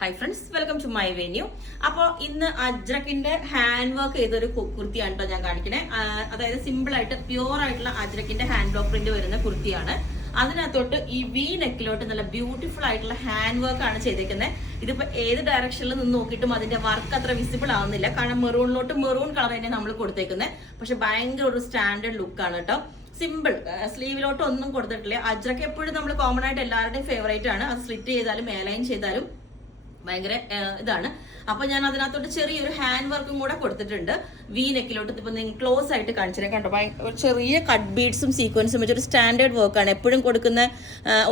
Hi friends, welcome to my venue. അപ്പോൾ ഇന്ന് അജ്രക്കിന്റെ hand work ചെയ്തൊരു കുർത്തിയാണ് കേട്ടോ ഞാൻ കാണിക്കണേ. അതായത് സിമ്പിൾ ആയിട്ട് പ്യുവർ ആയിട്ടുള്ള അജ്രക്കിന്റെ ഹാൻഡ് വർക്ക് പ്രിന്റ് വരുന്ന കുർത്തിയാണ്. അതിനകത്തോട്ട് ഈ വി നെക്കിലോട്ട് നല്ല ബ്യൂട്ടിഫുൾ ആയിട്ടുള്ള ഹാൻഡ് വർക്ക് ആണ് ചെയ്തേക്കുന്നത്. ഇതിപ്പോ ഏത് ഡയറക്ഷനിൽ നിന്ന് നോക്കിയിട്ടും അതിന്റെ വർക്ക് അത്ര വിസിബിൾ ആവുന്നില്ല, കാരണം മെറൂണിലോട്ട് മെറൂൺ കളർ തന്നെ നമ്മൾ കൊടുത്തേക്കുന്നത്. പക്ഷെ ഭയങ്കര ഒരു സ്റ്റാൻഡേർഡ് ലുക്കാണ് കേട്ടോ. സിമ്പിൾ, സ്ലീവിലോട്ട് ഒന്നും കൊടുത്തിട്ടില്ല. അജ്രക്ക് എപ്പോഴും നമ്മൾ കോമൺ ആയിട്ട് എല്ലാവരുടെയും ഫേവറേറ്റ് ആണ്. അത് സ്ലിറ്റ് ചെയ്താലും എയർലൈൻ ചെയ്താലും ഭയങ്കര ഇതാണ്. അപ്പൊ ഞാൻ അതിനകത്തോട്ട് ചെറിയൊരു ഹാൻഡ് വർക്കും കൂടെ കൊടുത്തിട്ടുണ്ട്. വി നെക്കിലോട്ട് ഇപ്പൊ നിങ്ങൾ ക്ലോസ് ആയിട്ട് കാണിച്ചിട്ട് കണ്ടോ, ചെറിയ കട്ട് ബീഡ്സും സീക്വൻസും വെച്ചൊരു സ്റ്റാൻഡേർഡ് വർക്കാണ്. എപ്പോഴും കൊടുക്കുന്ന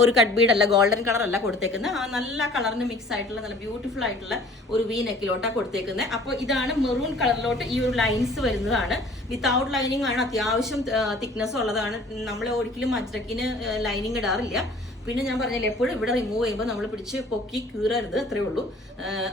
ഒരു കട്ട് ബീഡ് അല്ല, ഗോൾഡൻ കളർ അല്ല കൊടുത്തേക്കുന്നത്. ആ നല്ല കളറിന് മിക്സ് ആയിട്ടുള്ള നല്ല ബ്യൂട്ടിഫുൾ ആയിട്ടുള്ള ഒരു വി നെക്കിലോട്ടാണ് കൊടുത്തേക്കുന്നത്. അപ്പൊ ഇതാണ് മെറൂൺ കളറിലോട്ട് ഈ ഒരു ലൈൻസ് വരുന്നതാണ്. വിത്തൗട്ട് ലൈനിങ് ആണ്, അത്യാവശ്യം തിക്നെസ് ഉള്ളതാണ്. നമ്മൾ ഒരിക്കലും അജ്രക്കിന് ലൈനിങ് ഇടാറില്ല. പിന്നെ ഞാൻ പറഞ്ഞില്ല, എപ്പോഴും ഇവിടെ റിമൂവ് ചെയ്യുമ്പോൾ നമ്മൾ പിടിച്ച് പൊക്കി കീറരുത്, അത്രേ ഉള്ളൂ.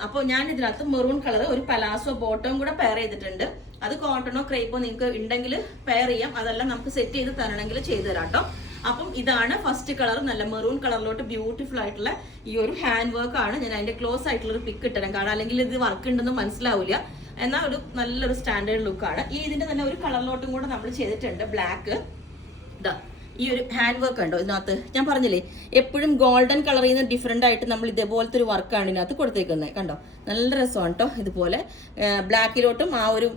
അപ്പോൾ ഞാൻ ഇതിനകത്ത് മെറൂൺ കളർ ഒരു പലാസോ ബോട്ടം കൂടെ പെയർ ചെയ്തിട്ടുണ്ട്. അത് കോട്ടണോ ക്രേപ്പോ നിങ്ങൾക്ക് ഉണ്ടെങ്കിൽ പെയർ ചെയ്യാം, അതെല്ലാം നമുക്ക് സെറ്റ് ചെയ്ത് തരണമെങ്കിൽ ചെയ്തു തരാം കേട്ടോ. അപ്പം ഇതാണ് ഫസ്റ്റ് കളർ, നല്ല മെറൂൺ കളറിലോട്ട് ബ്യൂട്ടിഫുൾ ആയിട്ടുള്ള ഈ ഒരു ഹാൻഡ് വർക്ക് ആണ്. ഞാൻ അതിന്റെ ക്ലോസ് ആയിട്ടുള്ള ഒരു പിക്ക് ഇട്ടുതരാം, കാരണം അല്ലെങ്കിൽ ഇത് വർക്ക് ഉണ്ടെന്ന് മനസ്സിലാവില്ല. എന്നാൽ ഒരു നല്ലൊരു സ്റ്റാൻഡേർഡ് ലുക്കാണ്. ഈ ഇതിന്റെ തന്നെ ഒരു കളറിലോട്ടും കൂടെ നമ്മൾ ചെയ്തിട്ടുണ്ട്, ബ്ലാക്ക്. ഇതാ ഈ ഒരു ഹാൻഡ് വർക്ക് ഉണ്ടോ ഇതിനകത്ത്, ഞാൻ പറഞ്ഞില്ലേ എപ്പോഴും ഗോൾഡൻ കളറിൽ നിന്ന് ഡിഫറെന്റ് ആയിട്ട് നമ്മൾ ഇതേപോലത്തെ ഒരു വർക്കാണ് ഇതിനകത്ത് കൊടുത്തേക്കുന്നത്. കണ്ടോ, നല്ല രസമാണ് കേട്ടോ. ഇതുപോലെ ബ്ലാക്കിലോട്ടും ആ ഒരു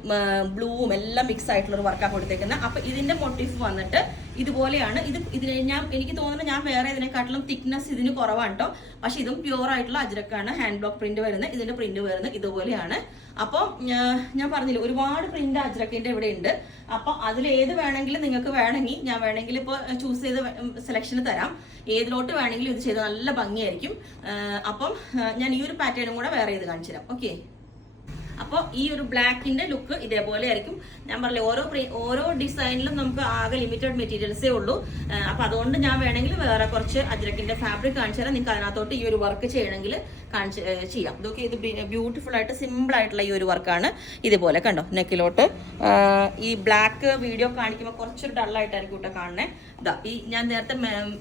ബ്ലൂവും എല്ലാം മിക്സ് ആയിട്ടുള്ള ഒരു വർക്കാണ് കൊടുത്തേക്കുന്നത്. അപ്പൊ ഇതിന്റെ മോട്ടീഫ് വന്നിട്ട് ഇതുപോലെയാണ്. ഇതിന് എനിക്ക് തോന്നുന്നത് ഞാൻ വേറെ ഇതിനെക്കാട്ടിലും തിക്നെസ് ഇതിന് കുറവാണ് കേട്ടോ. പക്ഷെ ഇതും പ്യുവർ ആയിട്ടുള്ള അജ്രക്കാണ് ഹാൻഡ് ബ്ലോക്ക് പ്രിന്റ് വരുന്നത്. ഇതിന്റെ പ്രിന്റ് വരുന്നത് ഇതുപോലെയാണ്. അപ്പോൾ ഞാൻ പറഞ്ഞില്ല, ഒരുപാട് പ്രിന്റ് അജ്രക്കിന്റെ ഇവിടെ ഉണ്ട്. അപ്പൊ അതിൽ ഏത് വേണമെങ്കിലും നിങ്ങൾക്ക് വേണമെങ്കിൽ, ഞാൻ വേണമെങ്കിൽ ഇപ്പോൾ ചൂസ് ചെയ്ത് സെലക്ഷന് തരാം. ഏതിലോട്ട് വേണമെങ്കിലും ഇത് ചെയ്ത് നല്ല ഭംഗിയായിരിക്കും. അപ്പം ഞാൻ ഈ ഒരു പാറ്റേണും കൂടെ വേറെ ചെയ്ത് കാണിച്ചു തരാം. ഓക്കെ, അപ്പോൾ ഈ ഒരു ബ്ലാക്കിന്റെ ലുക്ക് ഇതേപോലെ ആയിരിക്കും. ഞാൻ പറഞ്ഞില്ലേ, ഓരോ ഡിസൈനിലും നമുക്ക് ആകെ ലിമിറ്റഡ് മെറ്റീരിയൽസേ ഉള്ളൂ. അപ്പൊ അതുകൊണ്ട് ഞാൻ വേണമെങ്കിൽ വേറെ കുറച്ച് അജ്രക്കിന്റെ ഫാബ്രിക് കാണിച്ചു തരാം. നിങ്ങൾക്ക് അതിനകത്തോട്ട് ഈ ഒരു വർക്ക് ചെയ്യണമെങ്കിൽ ചെയ്യാം. ഇതൊക്കെ ഇത് ബ്യൂട്ടിഫുൾ ആയിട്ട് സിമ്പിൾ ആയിട്ടുള്ള ഈ ഒരു വർക്കാണ്. ഇതുപോലെ കണ്ടോ, നെക്കിലോട്ട് ഈ ബ്ലാക്ക് വീഡിയോ കാണിക്കുമ്പോൾ കുറച്ചൊരു ഡള്ളായിട്ടായിരിക്കും കേട്ടോ കാണണേ. ഇതാ ഈ ഞാൻ നേരത്തെ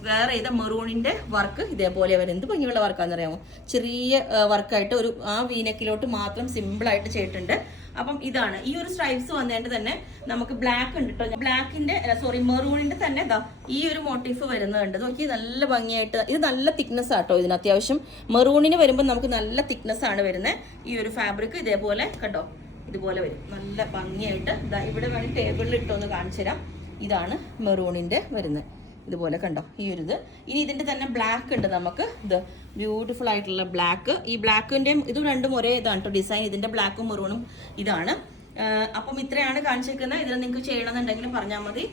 വേറെ ചെയ്ത മെറൂണിന്റെ വർക്ക് ഇതേപോലെ വരും. എന്ത് ഭംഗിയുള്ള വർക്കാന്ന് അറിയാമോ, ചെറിയ വർക്കായിട്ട് ഒരു ആ വീനെക്കിലോട്ട് മാത്രം സിമ്പിൾ ആയിട്ട് ചെയ്തിട്ടുണ്ട്. അപ്പം ഇതാണ് ഈ ഒരു സ്ട്രൈപ്സ് വന്നതിന്റെ തന്നെ നമുക്ക് ബ്ലാക്ക് ഉണ്ട് കേട്ടോ. ബ്ലാക്കിന്റെ മെറൂണിന്റെ തന്നെ ഈ ഒരു മോട്ടീഫ് വരുന്നുണ്ട്. നോക്കി, നല്ല ഭംഗിയായിട്ട്. ഇത് നല്ല തിക്നെസ് ആട്ടോ ഇതിന്. അത്യാവശ്യം മെറൂണിന് വരുമ്പോൾ നമുക്ക് നല്ല തിക്നെസ് ആണ് വരുന്നത്. ഈ ഒരു ഫാബ്രിക് ഇതേപോലെ കണ്ടോ, ഇതുപോലെ വരും. നല്ല ഭംഗിയായിട്ട് ഇവിടെ വേണമെങ്കിൽ ടേബിളിൽ ഇട്ടൊന്ന് കാണിച്ചു തരാം. ഇതാണ് മെറൂണിന്റെ വരുന്നത്. ഇതുപോലെ കണ്ടോ ഈ ഒരു ഇത്. ഇനി ഇതിന്റെ തന്നെ ബ്ലാക്ക് ഉണ്ട് നമുക്ക്. ഇത് ബ്യൂട്ടിഫുൾ ആയിട്ടുള്ള ബ്ലാക്ക്. ഈ ബ്ലാക്കിന്റെയും ഇത് രണ്ടും ഒരേ ഇതാണ് കേട്ടോ ഡിസൈൻ. ഇതിന്റെ ബ്ലാക്കും മെറൂണും ഇതാണ്. അപ്പം ഇത്രയാണ് കാണിച്ചിരിക്കുന്നത്. ഇതിൽ നിങ്ങൾക്ക് ചെയ്യണമെന്നുണ്ടെങ്കിൽ പറഞ്ഞാൽ മതി.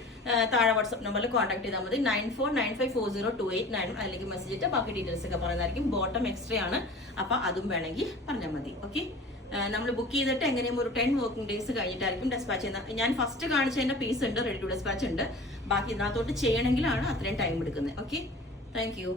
താഴെ വാട്സ്ആപ്പ് നമ്പറിൽ കോൺടാക്ട് ചെയ്താൽ മതി. 9495402891. അതിലേക്ക് മെസ്സേജ് ഇട്ട് ബാക്കി ഡീറ്റെയിൽസ് ഒക്കെ പറയുന്നതായിരിക്കും. ബോട്ടം എക്സ്ട്രാ ആണ്, അപ്പൊ അതും വേണമെങ്കിൽ പറഞ്ഞാൽ മതി. ഓക്കെ, നമ്മൾ ബുക്ക് ചെയ്തിട്ട് എങ്ങനെയും ഒരു 10 വർക്കിംഗ് ഡേയ്സ് കഴിഞ്ഞിട്ടായിരിക്കും ഡെസ്പാച്ച് ചെയ്യുന്നത്. ഞാൻ ഫസ്റ്റ് കാണിച്ചതിന്റെ പീസ് ഉണ്ട്, റെഡി ടു ഡെസ്പാച്ച് ഉണ്ട്. ബാക്കി ഇതിനകത്തോട്ട് ചെയ്യണമെങ്കിലാണ് അത്രയും ടൈം എടുക്കുന്നത്. Okay, thank you.